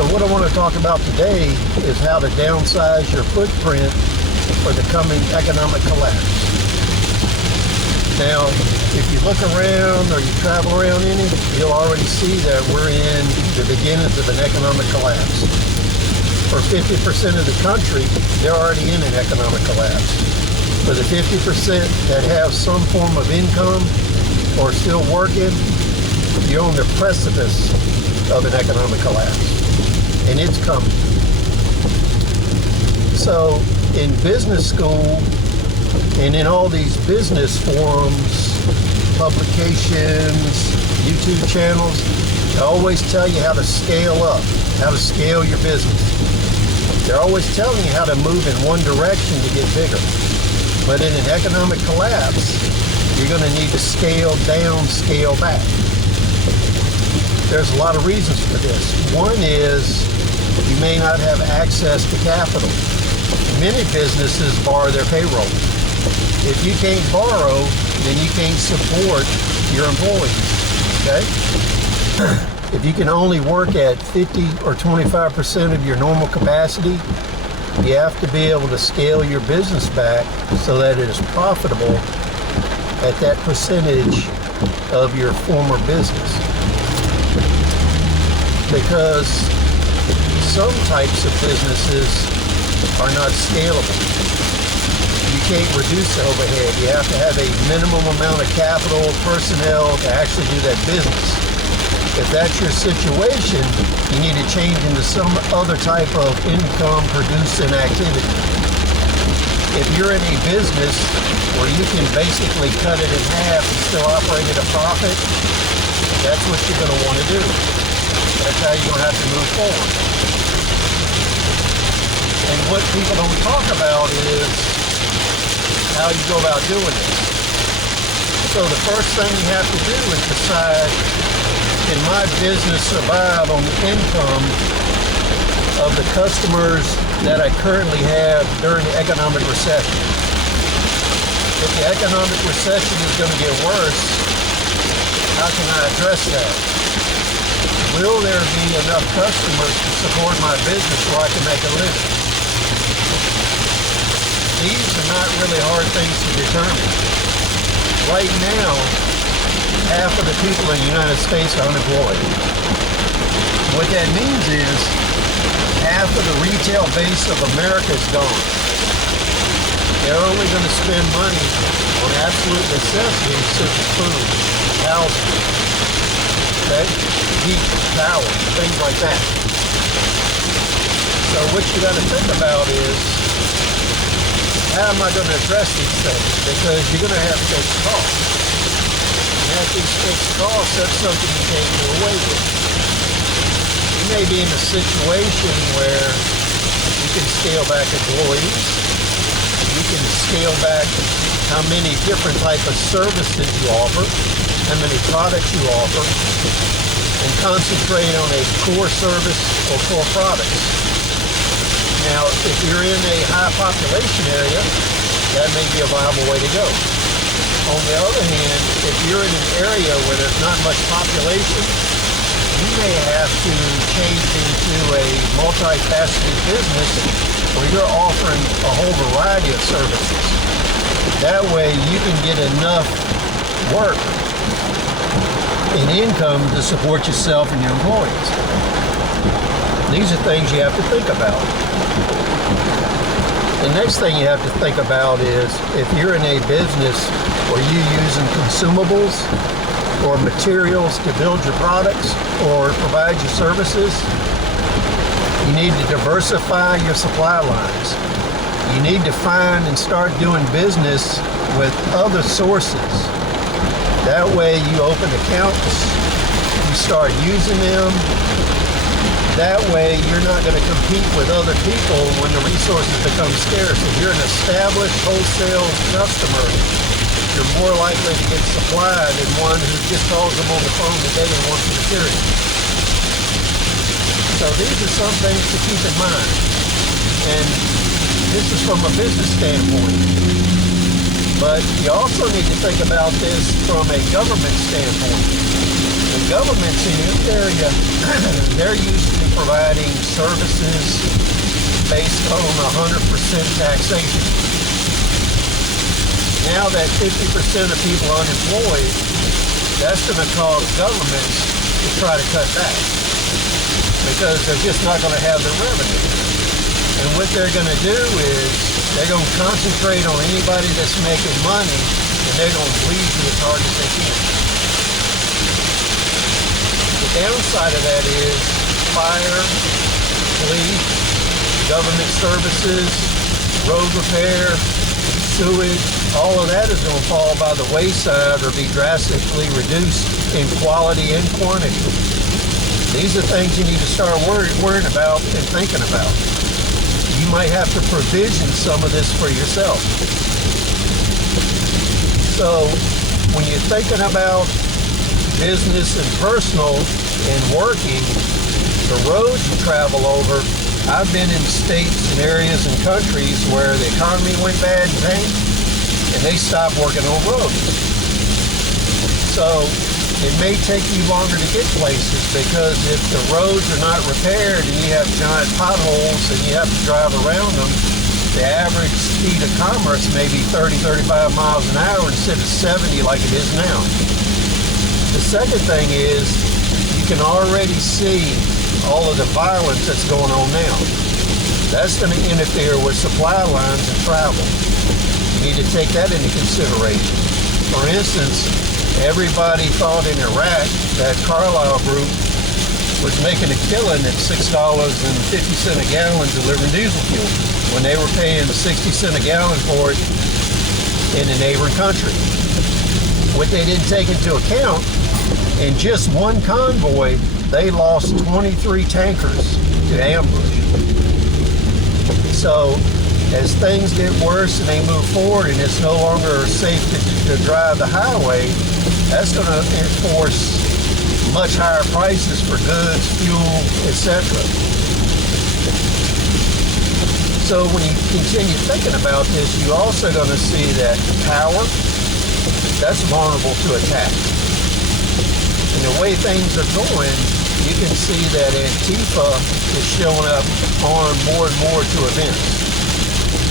So what I want to talk about today is how to downsize your footprint for the coming economic collapse. Now, if you look around or you travel around any, you'll already see that we're in the beginnings of an economic collapse. For 50% of the country, they're already in an economic collapse. For the 50% that have some form of income or still working, you're on the precipice of an economic collapse. And it's coming. So in business school and in all these business forums, publications, YouTube channels, they always tell you how to scale up, how to scale your business. They're always telling you how to move in one direction to get bigger. But in an economic collapse, you're going to need to scale down, scale back. There's a lot of reasons for this. One is you may not have access to capital. Many businesses borrow their payroll. If you can't borrow, then you can't support your employees, okay? If you can only work at 50 or 25% of your normal capacity, you have to be able to scale your business back so that it is profitable at that percentage of your former business. Because some types of businesses are not scalable. You can't reduce the overhead. You have to have a minimum amount of capital, personnel to actually do that business. If that's your situation, you need to change into some other type of income producing activity. If you're in a business where you can basically cut it in half and still operate at a profit, that's what you're going to want to do. That's how you're going to have to move forward. And what people don't talk about is how you go about doing this. So the first thing you have to do is decide, can my business survive on the income of the customers that I currently have during the economic recession? If the economic recession is going to get worse, how can I address that? Will there be enough customers to support my business so I can make a living? These are not really hard things to determine. Right now, half of the people in the United States are unemployed. What that means is half of the retail base of America is gone. They're only going to spend money on absolute necessities such as food, housing, okay? Heat, power, things like that. So what you got to think about is, how am I going to address these things? Because you're going to have fixed costs. And at these fixed costs, that's something you can't do away with. You may be in a situation where you can scale back employees. You can scale back how many different type of services you offer, how many products you offer, and concentrate on a core service or core products. Now, if you're in a high population area, that may be a viable way to go. On the other hand, if you're in an area where there's not much population, you may have to change into a multifaceted business where you're offering a whole variety of services. That way you can get enough work and income to support yourself and your employees. These are things you have to think about. The next thing you have to think about is, if you're in a business where you're using consumables or materials to build your products or provide your services, you need to diversify your supply lines. You need to find and start doing business with other sources. That way you open accounts, you start using them. That way you're not going to compete with other people when the resources become scarce. If you're an established wholesale customer, you're more likely to get supply than one who just calls them on the phone today and wants the material. So these are some things to keep in mind. And this is from a business standpoint. But you also need to think about this from a government standpoint. The governments in your area, they're used to providing services based on 100% taxation. Now that 50% of people are unemployed, that's going to cause governments to try to cut back because they're just not going to have the revenue. And what they're going to do is they're going to concentrate on anybody that's making money, and they're going to bleed you as hard as they can. The downside of that is fire, police, government services, road repair, sewage, all of that is going to fall by the wayside or be drastically reduced in quality and quantity. These are things you need to start worrying about and thinking about. You might have to provision some of this for yourself. So when you're thinking about business and personal and working, the roads you travel over, I've been in states and areas and countries where the economy went bad and tanked, and they stopped working on roads. So it may take you longer to get places because if the roads are not repaired and you have giant potholes and you have to drive around them, the average speed of commerce may be 30, 35 miles an hour instead of 70 like it is now. The second thing is you can already see all of the violence that's going on now. That's going to interfere with supply lines and travel. You need to take that into consideration. For instance, everybody thought in Iraq that Carlyle Group was making a killing at $6.50 a gallon delivering diesel fuel when they were paying 60 cents a gallon for it in a neighboring country. What they didn't take into account, in just one convoy, they lost 23 tankers to ambush. So as things get worse and they move forward and it's no longer safe to drive the highway, that's going to enforce much higher prices for goods, fuel, etc. So when you continue thinking about this, you're also going to see that power, that's vulnerable to attack. And the way things are going, you can see that Antifa is showing up armed more and more to events.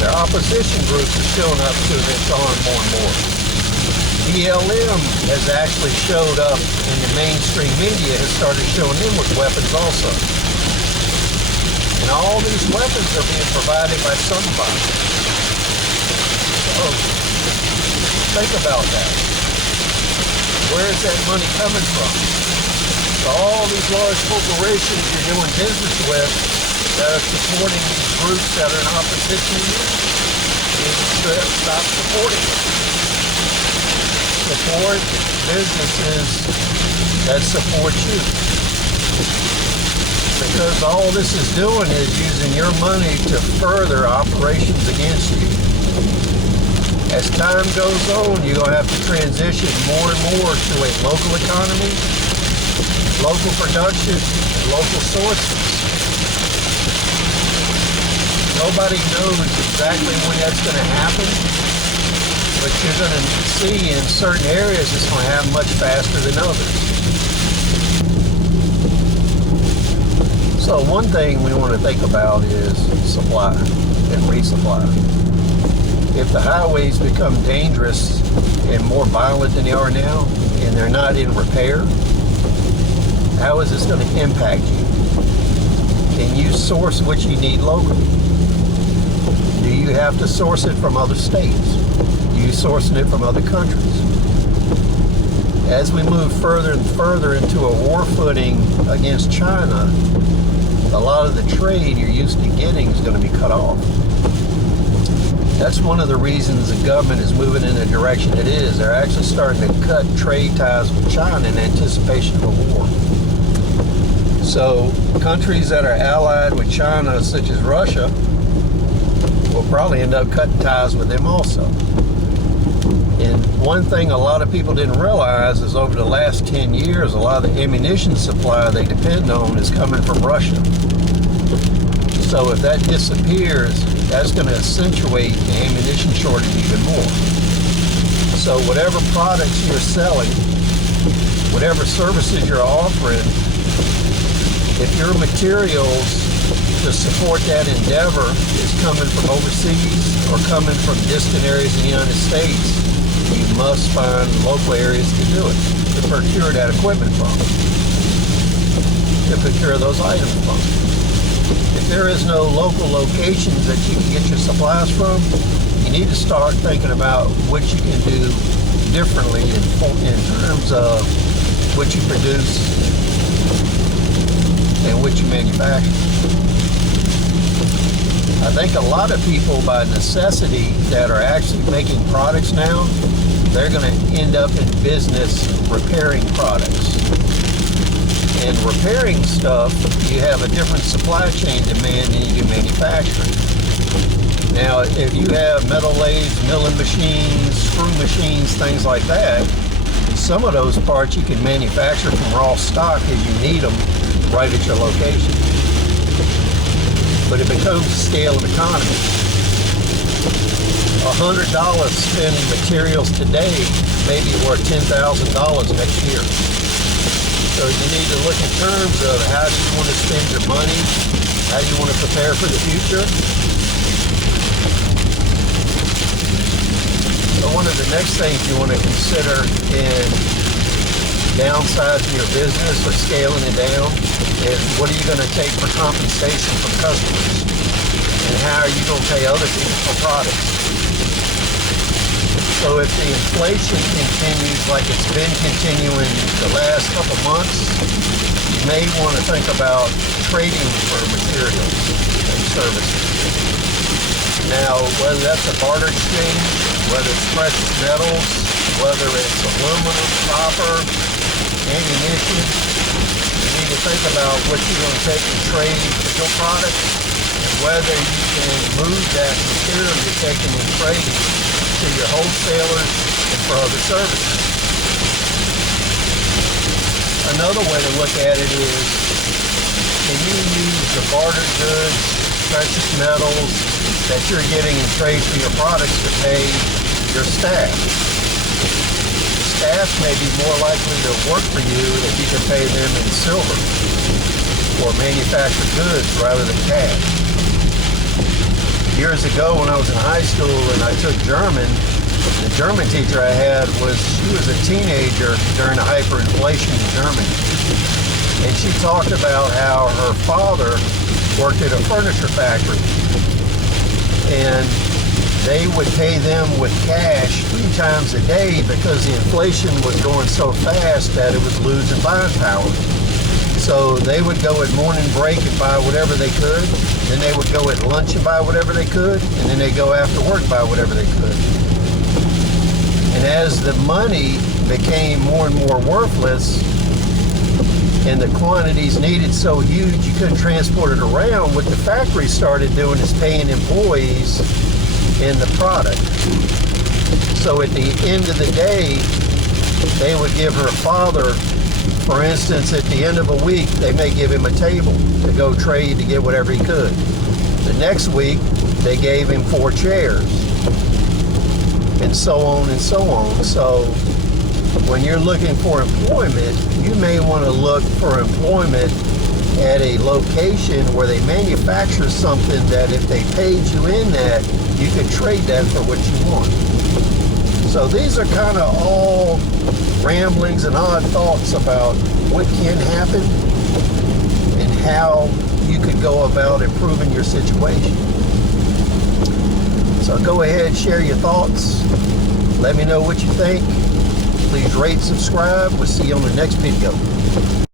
Their opposition groups are showing up to events armed more and more. BLM has actually showed up, and the mainstream media has started showing them with weapons also. And all these weapons are being provided by somebody. So, think about that. Where is that money coming from? So all these large corporations you're doing business with that are supporting these groups that are in opposition to you, you need to stop supporting them. Support businesses that support you. Because all this is doing is using your money to further operations against you. As time goes on, you're going to have to transition more and more to a local economy, local production, and local sources. Nobody knows exactly when that's going to happen, but you're going to see in certain areas it's going to happen much faster than others. So one thing we want to think about is supply and resupply. If the highways become dangerous and more violent than they are now, and they're not in repair, how is this going to impact you? Can you source what you need locally? Do you have to source it from other states? Are you sourcing it from other countries? As we move further and further into a war footing against China, a lot of the trade you're used to getting is going to be cut off. That's one of the reasons the government is moving in the direction it is. They're actually starting to cut trade ties with China in anticipation of a war. So countries that are allied with China, such as Russia, will probably end up cutting ties with them also. And one thing a lot of people didn't realize is over the last 10 years, a lot of the ammunition supply they depend on is coming from Russia. So if that disappears, that's going to accentuate the ammunition shortage even more. So whatever products you're selling, whatever services you're offering, if your materials to support that endeavor is coming from overseas or coming from distant areas in the United States, you must find local areas to do it, to procure that equipment from, to procure those items from. If there is no local locations that you can get your supplies from, you need to start thinking about what you can do differently in terms of what you produce and what you manufacture. I think a lot of people, by necessity, that are actually making products now, they're going to end up in business repairing products. And repairing stuff, you have a different supply chain demand than you do manufacturing. Now, if you have metal lathes, milling machines, screw machines, things like that, some of those parts you can manufacture from raw stock as you need them right at your location. But it becomes scale of economy. $100 spent in materials today may be worth $10,000 next year. So you need to look in terms of how do you want to spend your money, how do you want to prepare for the future. So one of the next things you want to consider in downsizing your business or scaling it down is what are you going to take for compensation from customers, and how are you going to pay other people for products. So if the inflation continues like it's been continuing the last couple months, you may want to think about trading for materials and services. Now, whether that's a barter exchange, whether it's precious metals, whether it's aluminum, copper, ammunition, you need to think about what you're going to take and trade for your product, and whether you can move that material you're taking and trading to your wholesalers and for other services. Another way to look at it is, can you use the barter goods, precious metals that you're getting in trade for your products to pay your staff? Staff may be more likely to work for you if you can pay them in silver or manufactured goods rather than cash. Years ago when I was in high school and I took German, the German teacher I had she was a teenager during the hyperinflation in Germany. And she talked about how her father worked at a furniture factory. And they would pay them with cash 3 times a day because the inflation was going so fast that it was losing buying power. So they would go at morning break and buy whatever they could, then they would go at lunch and buy whatever they could, and then they go after work and buy whatever they could. And as the money became more and more worthless, and the quantities needed so huge you couldn't transport it around, what the factory started doing is paying employees in the product. So at the end of the day, they would give her father, for instance, at the end of a week, they may give him a table to go trade to get whatever he could. The next week, they gave him 4 chairs, and so on and so on. So when you're looking for employment, you may want to look for employment at a location where they manufacture something that if they paid you in that, you could trade that for what you want. So these are kind of all ramblings and odd thoughts about what can happen and how you could go about improving your situation. So go ahead, share your thoughts. Let me know what you think. Please rate, subscribe. We'll see you on the next video.